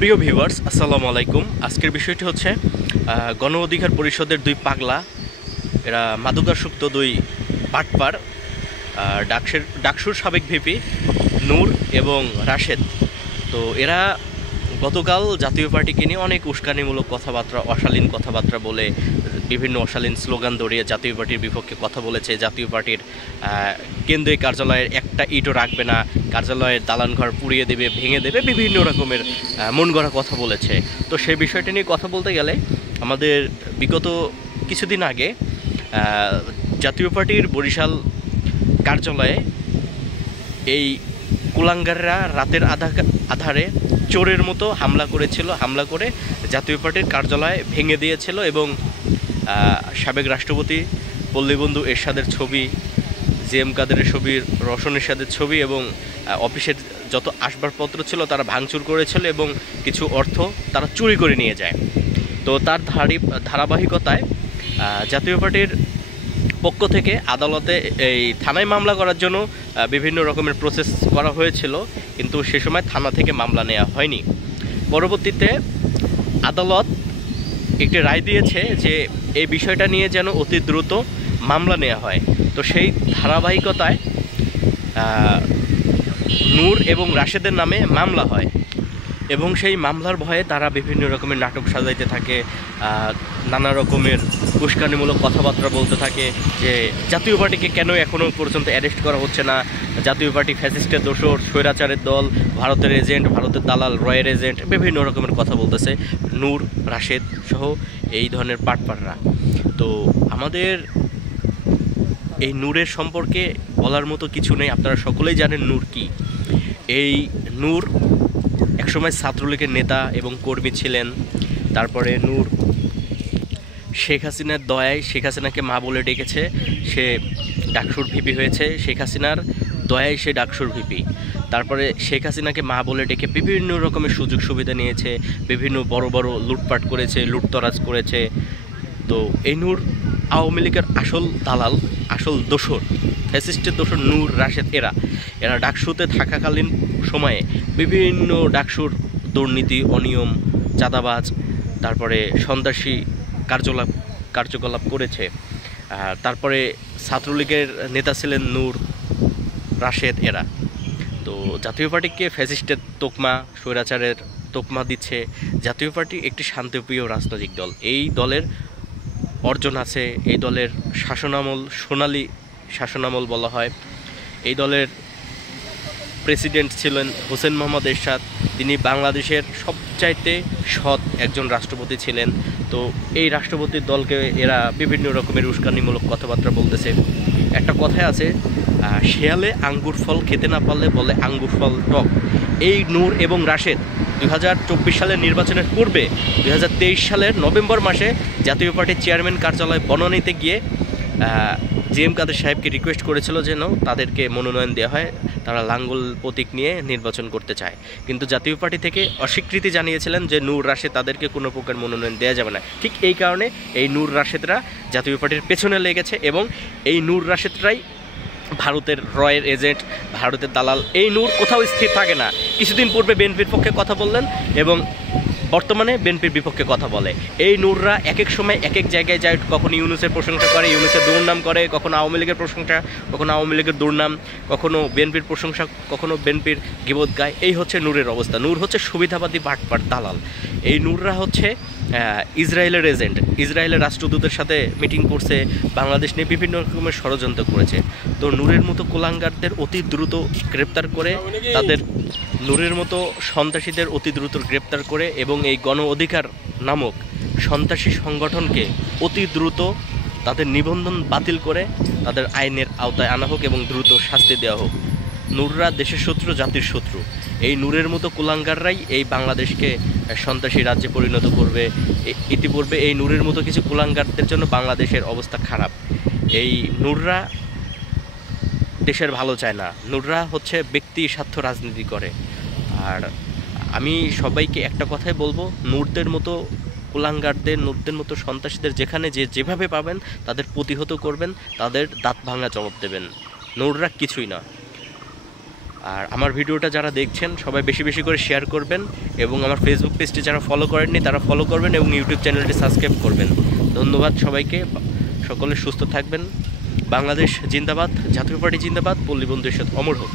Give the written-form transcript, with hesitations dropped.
প্রিয় ভিউয়ার্স, আসসালামু আলাইকুম। আজকের বিষয়টি হচ্ছে গণ অধিকার পরিষদের দুই পাগলা, এরা মাদকাসক্ত দুই বাটপার, ডাকসুর সাবেক ভিপি নূর এবং রাশেদ। তো এরা গতকাল জাতীয় পার্টিকে নিয়ে অনেক উস্কানিমূলক কথাবার্তা, অশালীন কথাবার্তা বলে, বিভিন্ন অশালীন স্লোগান ধরিয়ে জাতীয় পার্টির বিপক্ষে কথা বলেছে। জাতীয় পার্টির কেন্দ্রীয় কার্যালয়ের একটা ইটও রাখবে না, কার্যালয়ের দালানঘর পুড়িয়ে দেবে, ভেঙে দেবে, বিভিন্ন রকমের মন গড়া কথা বলেছে। তো সেই বিষয়টা নিয়ে কথা বলতে গেলে আমাদের বিগত কিছুদিন আগে জাতীয় পার্টির বরিশাল কার্যালয়ে এই কুলাঙ্গাররা রাতের আধারে চোরের মতো হামলা করেছিল। হামলা করে জাতীয় পার্টির কার্যালয় ভেঙে দিয়েছিল এবং সাবেক রাষ্ট্রপতি পল্লীবন্ধু এরশাদের ছবি, জিএম কাদেরের ছবি, রওশন এরশাদের ছবি এবং অফিসের যত আসবাবপত্র ছিল তারা ভাঙচুর করেছিল এবং কিছু অর্থ তারা চুরি করে নিয়ে যায়। তো তার ধারাবাহিকতায় জাতীয় পার্টির পক্ষ থেকে আদালতে এই থানায় মামলা করার জন্য বিভিন্ন রকমের প্রসেস করা হয়েছিল, কিন্তু সে সময় থানা থেকে মামলা নেওয়া হয়নি। পরবর্তীতে আদালত একটি রায় দিয়েছে যে এই বিষয়টা নিয়ে যেন অতি দ্রুত মামলা নেওয়া হয়। তো সেই ধারাবাহিকতায় নূর এবং রাশেদের নামে মামলা হয় এবং সেই মামলার ভয়ে তারা বিভিন্ন রকমের নাটক সাজাইতে থাকে, নানা রকমের উস্কানিমূলক কথাবার্তা বলতে থাকে যে জাতীয় পার্টিকে কেন এখনও পর্যন্ত অ্যারেস্ট করা হচ্ছে না, জাতীয় পার্টি ফ্যাসিস্টের দোসর, স্বৈরাচারের দল, ভারতের এজেন্ট, ভারতের দালাল, রয়ের এজেন্ট, বিভিন্ন রকমের কথা বলতেছে নূর, রাশেদ সহ এই ধরনের পাটপাররা। তো আমাদের এই নূরের সম্পর্কে বলার মতো কিছু নেই, আপনারা সকলেই জানেন নূর কি। এই নূর একসময় ছাত্রলীগের নেতা এবং কর্মী ছিলেন। তারপরে নূর শেখ হাসিনার দয়ায় শেখ হাসিনাকে মা বলে ডেকেছে, সে ডাকসুর ভিপি হয়েছে। শেখ হাসিনার দয়ায় সে ডাকসুর ভিপি। তারপরে শেখ হাসিনাকে মা বলে ডেকে বিভিন্ন রকমের সুযোগ সুবিধা নিয়েছে, বিভিন্ন বড় বড় লুটপাট করেছে, লুটতরাজ করেছে। তো এই নূর আওয়ামী লীগের আসল দালাল, আসল দোসর, ফ্যাসিস্টের দোসর নূর, রাশেদ। এরা ডাকসুতে থাকাকালীন সময়ে বিভিন্ন ডাকসুর দুর্নীতি, অনিয়ম, চাঁদাবাজ, তারপরে সন্ত্রাসী কার্যকলাপ করেছে। তারপরে ছাত্রলীগের নেতা ছিলেন নূর, রাশেদ। এরা তো জাতীয় পার্টিকে ফ্যাসিস্টের তোকমা, স্বৈরাচারের তোকমা দিচ্ছে। জাতীয় পার্টি একটি শান্তিপ্রিয় রাজনৈতিক দল। এই দলের অর্জন আছে, এই দলের শাসনামল সোনালী শাসনামল বলা হয়। এই দলের প্রেসিডেন্ট ছিলেন হোসেন মোহাম্মদ এরশাদ, তিনি বাংলাদেশের সবচাইতে সৎ একজন রাষ্ট্রপতি ছিলেন। তো এই রাষ্ট্রপতির দলকে এরা বিভিন্ন রকমের উস্কানিমূলক কথাবার্তা বলতেছে। একটা কথাই আছে, শেয়ালে আঙ্গুর ফল খেতে না পারলে বলে আঙ্গুর ফল টক। এই নূর এবং রাশেদ 2024 সালের নির্বাচনের পূর্বে 2023 সালের নভেম্বর মাসে জাতীয় পার্টির চেয়ারম্যান কার্যালয় বনানীতে গিয়ে জিএম কাদের সাহেবকে রিকোয়েস্ট করেছিল যেন তাদেরকে মনোনয়ন দেওয়া হয়, তারা লাঙ্গল প্রতীক নিয়ে নির্বাচন করতে চায়। কিন্তু জাতীয় পার্টি থেকে অস্বীকৃতি জানিয়েছিলেন যে নূর, রাশেদ তাদেরকে কোনো প্রকার মনোনয়ন দেওয়া যাবে না। ঠিক এই কারণে এই নূর, রাশেদরা জাতীয় পার্টির পেছনে লেগেছে এবং এই নূর, রাশেদরাই ভারতের রয়ের এজেন্ট, ভারতের দালাল। এই নূর কোথাও স্থির থাকে না। কিছুদিন পূর্বে বিএনপির পক্ষে কথা বললেন এবং বর্তমানে বিএনপির বিপক্ষে কথা বলে। এই নূররা এক এক সময় এক এক জায়গায় যায়, কখনো ইউনূসের প্রশংসা করে, ইউনূসের দুর্নাম করে, কখনো আওয়ামী লীগের প্রশংসা, কখনো আওয়ামী লীগের দুর্নাম, কখনো বিএনপির প্রশংসা, কখনো বিএনপির গিবত গায়। এই হচ্ছে নূরের অবস্থা। নূর হচ্ছে সুবিধাবাদী বাটপার দালাল। এই নূররা হচ্ছে ইসরায়েলের এজেন্ট, ইসরায়েলের রাষ্ট্রদূতের সাথে মিটিং করছে, বাংলাদেশ নিয়ে বিভিন্ন রকমের ষড়যন্ত্র করেছে। তো নূরের মতো কুলাঙ্গারদের অতি দ্রুত গ্রেপ্তার করে, তাদের নূরের মতো সন্ত্রাসীদের অতি দ্রুত গ্রেপ্তার করে এবং এই গণ অধিকার নামক সন্ত্রাসী সংগঠনকে অতি দ্রুত তাদের নিবন্ধন বাতিল করে তাদের আইনের আওতায় আনা হোক এবং দ্রুত শাস্তি দেওয়া হোক। নূররা দেশের শত্রু, জাতির শত্রু। এই নূরের মতো কুলাঙ্গাররাই এই বাংলাদেশকে সন্ত্রাসী রাজ্যে পরিণত করবে। ইতিপূর্বে এই নূরের মতো কিছু কুলাঙ্গারদের জন্য বাংলাদেশের অবস্থা খারাপ। এই নূররা দেশের ভালো চায় না। নূররা হচ্ছে ব্যক্তি স্বার্থ রাজনীতি করে। আর আমি সবাইকে একটা কথাই বলবো, নূরদের মতো কুলাঙ্গারদের, নূরদের মতো সন্ত্রাসীদের যেখানে যেভাবে পাবেন তাদের প্রতিহত করবেন, তাদের দাঁত ভাঙা জবাব দেবেন। নূররা কিছুই না। আর আমার ভিডিওটা যারা দেখছেন সবাই বেশি বেশি করে শেয়ার করবেন, এবং আমার ফেসবুক পেজটি যারা ফলো করেননি তারা ফলো করবেন এবং ইউটিউব চ্যানেলটি সাবস্ক্রাইব করবেন। ধন্যবাদ সবাইকে, সকলে সুস্থ থাকবেন। বাংলাদেশ জিন্দাবাদ, জাতীয় পার্টি জিন্দাবাদ, পল্লী বন্ধু এরশাদ অমর হোক।